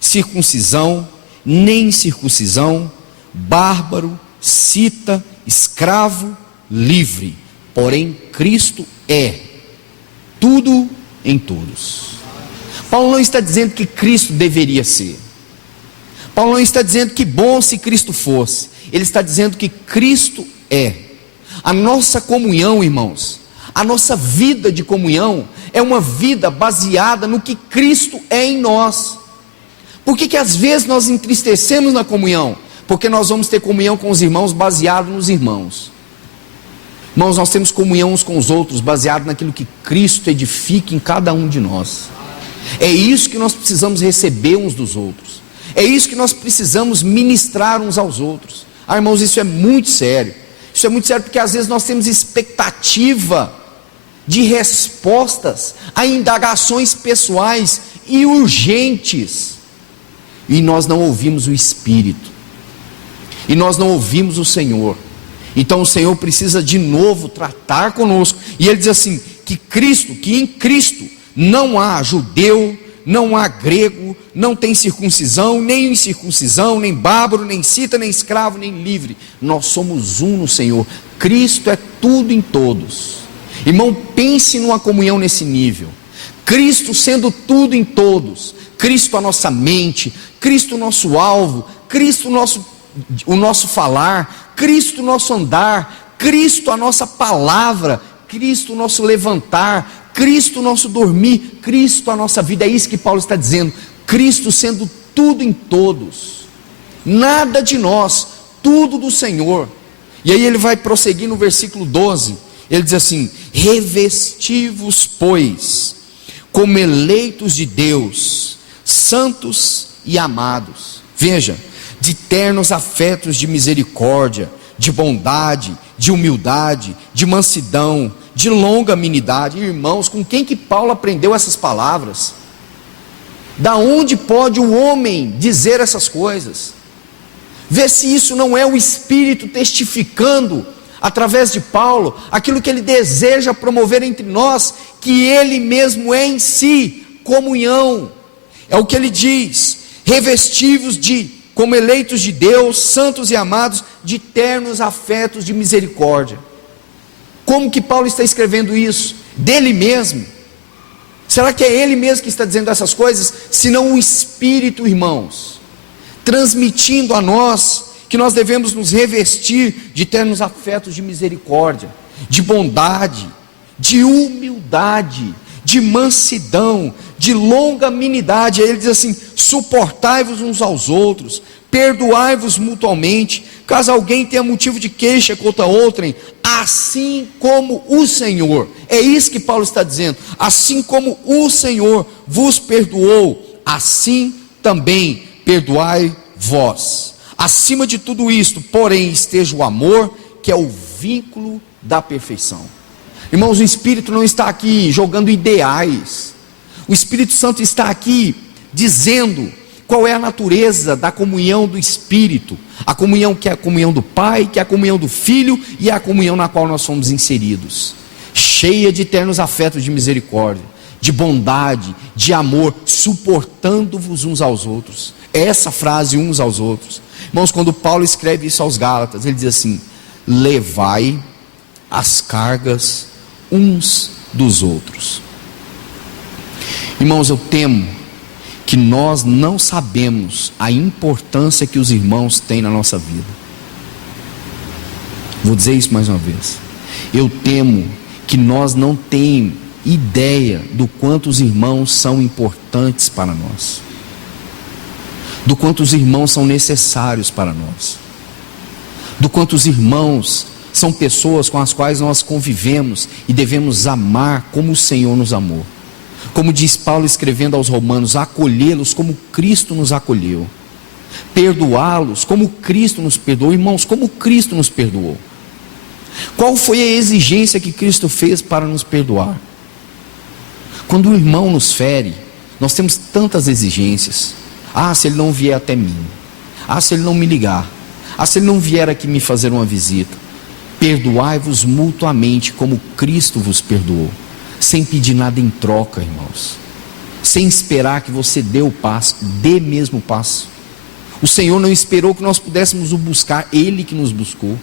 circuncisão, nem incircuncisão, bárbaro, cita, escravo, livre, porém Cristo é tudo em todos. Paulo não está dizendo que Cristo deveria ser, Paulo não está dizendo que bom se Cristo fosse, ele está dizendo que Cristo é. A nossa comunhão, irmãos, a nossa vida de comunhão é uma vida baseada no que Cristo é em nós. Por que às vezes nós entristecemos na comunhão? Porque nós vamos ter comunhão com os irmãos baseado nos irmãos. Irmãos, nós temos comunhão uns com os outros baseado naquilo que Cristo edifica em cada um de nós. É isso que nós precisamos receber uns dos outros. É isso que nós precisamos ministrar uns aos outros. Irmãos, isso é muito sério. Isso é muito sério porque às vezes nós temos expectativa de respostas a indagações pessoais e urgentes, e nós não ouvimos o Espírito, e nós não ouvimos o Senhor. Então o Senhor precisa de novo tratar conosco, e Ele diz assim, que em Cristo não há judeu, não há grego, não tem circuncisão, nem incircuncisão, nem bárbaro, nem cita, nem escravo, nem livre. Nós somos um no Senhor. Cristo é tudo em todos. Irmão, pense numa comunhão nesse nível. Cristo sendo tudo em todos. Cristo a nossa mente, Cristo o nosso alvo, Cristo o nosso falar, Cristo o nosso andar, Cristo a nossa palavra, Cristo o nosso levantar, Cristo o nosso dormir, Cristo a nossa vida. É isso que Paulo está dizendo. Cristo sendo tudo em todos, nada de nós, tudo do Senhor. E aí ele vai prosseguir no versículo 12, ele diz assim: revesti-vos, pois, como eleitos de Deus, santos e amados. Veja, de ternos afetos de misericórdia, de bondade, de humildade, de mansidão, de longanimidade. Irmãos, com quem que Paulo aprendeu essas palavras? Da onde pode o homem dizer essas coisas? Vê se isso não é o Espírito testificando, através de Paulo, aquilo que ele deseja promover entre nós, que ele mesmo é em si, comunhão. É o que ele diz: revesti-vos como eleitos de Deus, santos e amados, de ternos afetos de misericórdia. Como que Paulo está escrevendo isso? Dele mesmo? Será que é ele mesmo que está dizendo essas coisas? Se não o Espírito, irmãos, transmitindo a nós que nós devemos nos revestir de ternos afetos de misericórdia, de bondade, de humildade, de mansidão, de longanimidade. Aí ele diz assim: suportai-vos uns aos outros, perdoai-vos mutuamente, caso alguém tenha motivo de queixa contra outrem, assim como o Senhor, é isso que Paulo está dizendo, assim como o Senhor vos perdoou, assim também perdoai vós. Acima de tudo isto, porém, esteja o amor, que é o vínculo da perfeição. Irmãos, o Espírito não está aqui jogando ideais. O Espírito Santo está aqui dizendo qual é a natureza da comunhão do Espírito. A comunhão que é a comunhão do Pai, que é a comunhão do Filho, e é a comunhão na qual nós somos inseridos. Cheia de ternos afetos de misericórdia, de bondade, de amor, suportando-vos uns aos outros. Essa frase, uns aos outros. Irmãos, quando Paulo escreve isso aos Gálatas, ele diz assim: levai as cargas uns dos outros. Irmãos, eu temo que nós não sabemos a importância que os irmãos têm na nossa vida. Vou dizer isso mais uma vez. Eu temo que nós não temos ideia do quanto os irmãos são importantes para nós, do quanto os irmãos são necessários para nós, do quanto os irmãos são pessoas com as quais nós convivemos e devemos amar como o Senhor nos amou. Como diz Paulo escrevendo aos Romanos, acolhê-los como Cristo nos acolheu, perdoá-los como Cristo nos perdoou. Irmãos, como Cristo nos perdoou? Qual foi a exigência que Cristo fez para nos perdoar? Quando o irmão nos fere, nós temos tantas exigências. Se ele não vier até mim, se ele não me ligar, se ele não vier aqui me fazer uma visita. Perdoai-vos mutuamente como Cristo vos perdoou, sem pedir nada em troca, irmãos, sem esperar que você dê o passo, dê mesmo o passo. O Senhor não esperou que nós pudéssemos o buscar, Ele que nos buscou.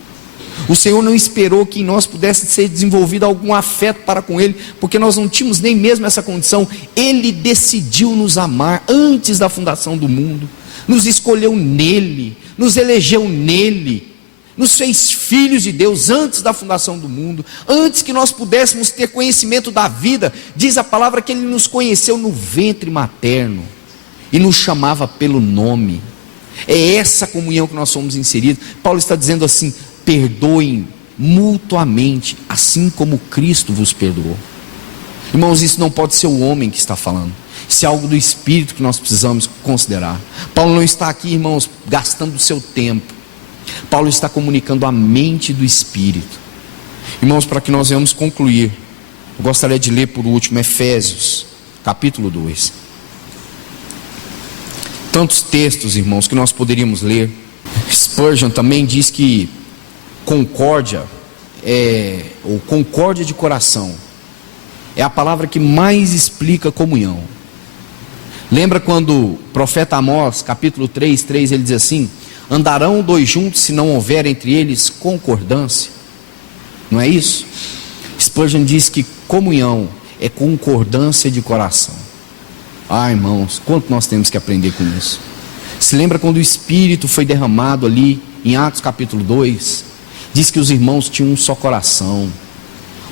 O Senhor não esperou que em nós pudesse ser desenvolvido algum afeto para com Ele, porque nós não tínhamos nem mesmo essa condição. Ele decidiu nos amar antes da fundação do mundo, nos escolheu nele, nos elegeu nele, nos fez filhos de Deus antes da fundação do mundo, antes que nós pudéssemos ter conhecimento da vida. Diz a palavra que Ele nos conheceu no ventre materno e nos chamava pelo nome. É essa comunhão que nós somos inseridos. Paulo está dizendo assim: perdoem mutuamente, assim como Cristo vos perdoou. Irmãos, isso não pode ser o homem que está falando, isso é algo do Espírito que nós precisamos considerar. Paulo não está aqui, irmãos, gastando o seu tempo. Paulo está comunicando a mente do Espírito. Irmãos, para que nós venhamos concluir, eu gostaria de ler por último Efésios, capítulo 2. Tantos textos, irmãos, que nós poderíamos ler. Spurgeon também diz que concórdia, ou concórdia de coração, é a palavra que mais explica comunhão. Lembra quando o profeta Amós, capítulo 3, ele diz assim: andarão dois juntos se não houver entre eles concordância? Não é isso? Spurgeon diz que comunhão é concordância de coração. Irmãos, quanto nós temos que aprender com isso. Se lembra quando o Espírito foi derramado ali em Atos capítulo 2, diz que os irmãos tinham um só coração,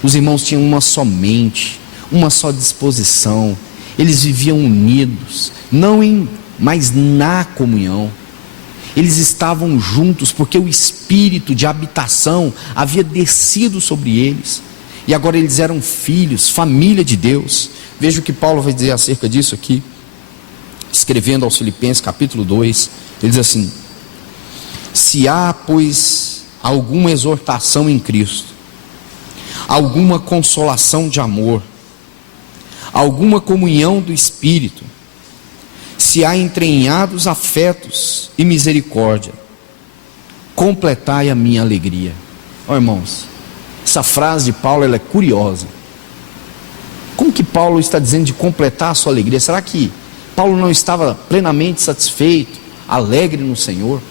os irmãos tinham uma só mente, uma só disposição, eles viviam unidos, mas na comunhão. Eles estavam juntos porque o Espírito de habitação havia descido sobre eles, e agora eles eram filhos, família de Deus. Veja o que Paulo vai dizer acerca disso aqui, escrevendo aos Filipenses capítulo 2, ele diz assim: se há, pois, alguma exortação em Cristo, alguma consolação de amor, alguma comunhão do Espírito, se há entranhados afetos e misericórdia, completai a minha alegria. Irmãos, essa frase de Paulo, ela é curiosa. Como que Paulo está dizendo de completar a sua alegria? Será que Paulo não estava plenamente satisfeito, alegre no Senhor?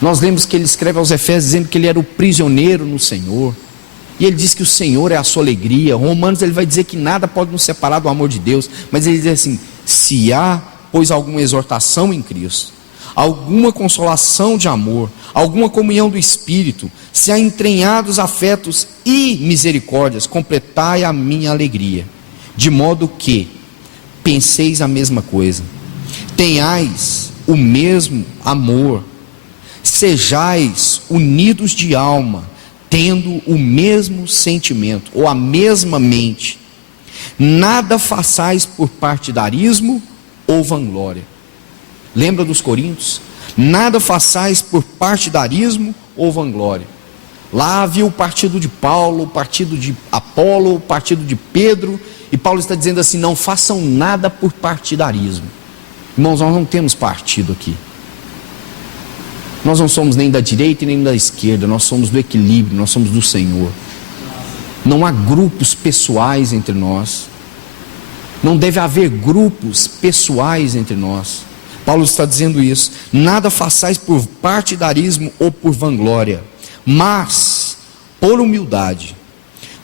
Nós lemos que ele escreve aos Efésios dizendo que ele era o prisioneiro no Senhor, e ele diz que o Senhor é a sua alegria. Romanos, ele vai dizer que nada pode nos separar do amor de Deus, mas ele diz assim: se há, pois, alguma exortação em Cristo, alguma consolação de amor, alguma comunhão do Espírito, se há entranhados afetos e misericórdias, completai a minha alegria, de modo que penseis a mesma coisa, tenhais o mesmo amor, sejais unidos de alma, tendo o mesmo sentimento, ou a mesma mente, nada façais por partidarismo ou vanglória. Lembra dos Coríntios? Nada façais por partidarismo ou vanglória. Lá havia o partido de Paulo, o partido de Apolo, o partido de Pedro, e Paulo está dizendo assim: não façam nada por partidarismo. Irmãos, nós não temos partido aqui. Nós não somos nem da direita nem da esquerda, nós somos do equilíbrio, nós somos do Senhor. Não há grupos pessoais entre nós. Não deve haver grupos pessoais entre nós. Paulo está dizendo isso: nada façais por partidarismo ou por vanglória, mas por humildade,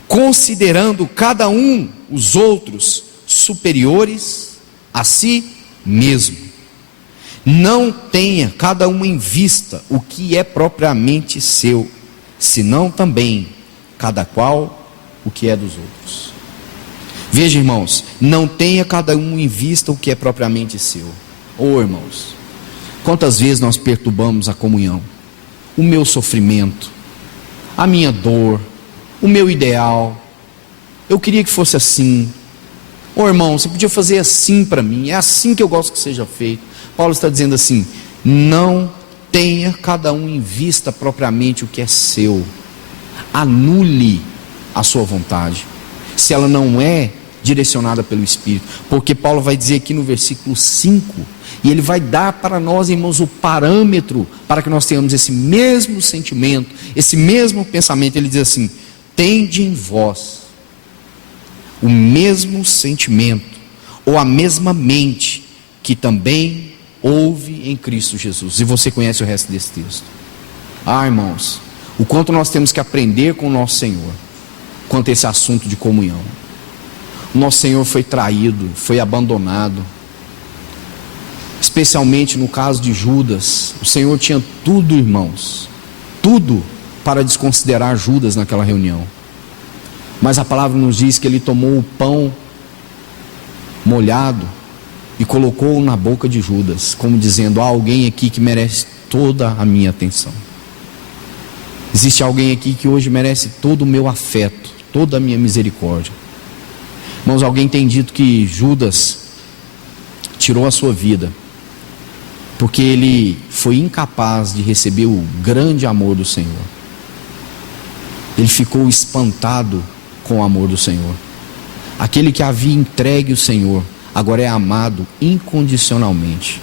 considerando cada um os outros superiores a si mesmo. Não tenha cada um em vista o que é propriamente seu, senão também cada qual o que é dos outros. Veja, irmãos, não tenha cada um em vista o que é propriamente seu. Irmãos, quantas vezes nós perturbamos a comunhão? O meu sofrimento, a minha dor, o meu ideal, eu queria que fosse assim. Irmão, você podia fazer assim para mim, é assim que eu gosto que seja feito. Paulo está dizendo assim: não tenha cada um em vista propriamente o que é seu. Anule a sua vontade, se ela não é direcionada pelo Espírito. Porque Paulo vai dizer aqui no versículo 5, e ele vai dar para nós, irmãos, o parâmetro para que nós tenhamos esse mesmo sentimento, esse mesmo pensamento. Ele diz assim: tende em vós o mesmo sentimento, ou a mesma mente, que também houve em Cristo Jesus. E você conhece o resto desse texto. Irmãos, o quanto nós temos que aprender com o nosso Senhor quanto a esse assunto de comunhão. O nosso Senhor foi traído, foi abandonado, especialmente no caso de Judas. O Senhor tinha tudo, irmãos, tudo para desconsiderar Judas naquela reunião. Mas a palavra nos diz que ele tomou o pão molhado e colocou na boca de Judas, como dizendo: há alguém aqui que merece toda a minha atenção. Existe alguém aqui que hoje merece todo o meu afeto, toda a minha misericórdia. Irmãos, alguém tem dito que Judas tirou a sua vida porque ele foi incapaz de receber o grande amor do Senhor. Ele ficou espantado com o amor do Senhor. Aquele que havia entregue o Senhor agora é amado incondicionalmente.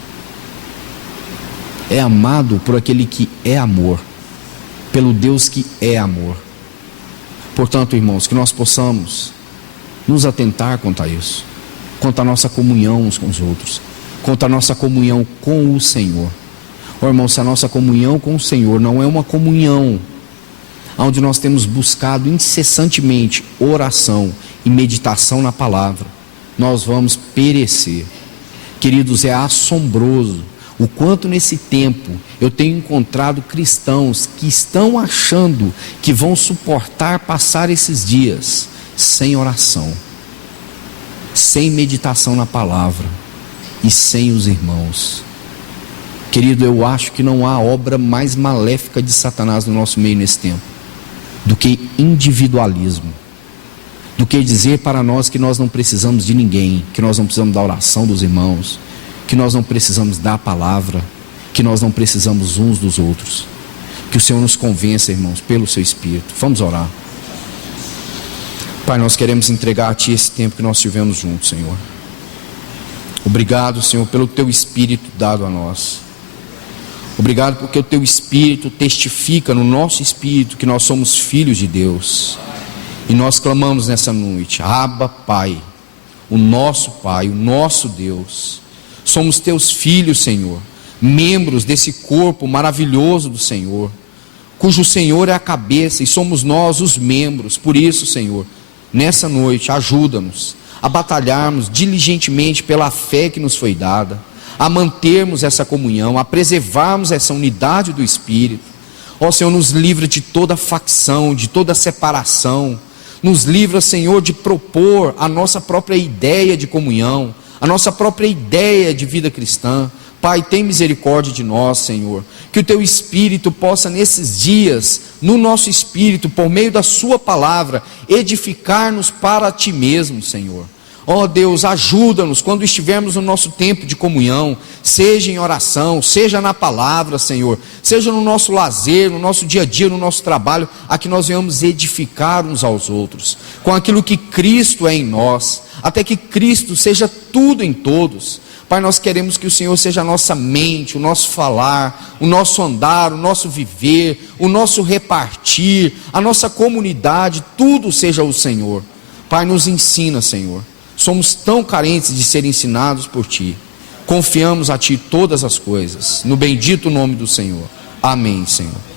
É amado por aquele que é amor, pelo Deus que é amor. Portanto, irmãos, que nós possamos nos atentar quanto a isso, quanto à nossa comunhão uns com os outros, quanto à nossa comunhão com o Senhor. Irmãos, se a nossa comunhão com o Senhor não é uma comunhão onde nós temos buscado incessantemente oração e meditação na palavra, nós vamos perecer. Queridos, é assombroso o quanto nesse tempo eu tenho encontrado cristãos que estão achando que vão suportar passar esses dias sem oração, sem meditação na palavra e sem os irmãos. Querido, eu acho que não há obra mais maléfica de Satanás no nosso meio nesse tempo do que individualismo, do que dizer para nós que nós não precisamos de ninguém, que nós não precisamos da oração dos irmãos, que nós não precisamos da palavra, que nós não precisamos uns dos outros. Que o Senhor nos convença, irmãos, pelo seu Espírito. Vamos orar. Pai, nós queremos entregar a Ti esse tempo que nós tivemos juntos, Senhor. Obrigado, Senhor, pelo Teu Espírito dado a nós. Obrigado porque o Teu Espírito testifica no nosso espírito que nós somos filhos de Deus. E nós clamamos nessa noite: Abba, Pai, o nosso Deus. Somos Teus filhos, Senhor, membros desse corpo maravilhoso do Senhor, cujo Senhor é a cabeça e somos nós os membros. Por isso, Senhor, nessa noite, ajuda-nos a batalharmos diligentemente pela fé que nos foi dada, a mantermos essa comunhão, a preservarmos essa unidade do Espírito. Ó Senhor, nos livra de toda facção, de toda separação. Nos livra, Senhor, de propor a nossa própria ideia de comunhão, a nossa própria ideia de vida cristã. Pai, tem misericórdia de nós, Senhor. Que o Teu Espírito possa nesses dias, no nosso espírito, por meio da Sua palavra, edificar-nos para Ti mesmo, Senhor. Ó Deus, ajuda-nos quando estivermos no nosso tempo de comunhão, seja em oração, seja na palavra, Senhor, seja no nosso lazer, no nosso dia a dia, no nosso trabalho, a que nós venhamos edificar uns aos outros, com aquilo que Cristo é em nós, até que Cristo seja tudo em todos. Pai, nós queremos que o Senhor seja a nossa mente, o nosso falar, o nosso andar, o nosso viver, o nosso repartir, a nossa comunidade, tudo seja o Senhor. Pai, nos ensina, Senhor. Somos tão carentes de ser ensinados por Ti. Confiamos a Ti todas as coisas. No bendito nome do Senhor. Amém, Senhor.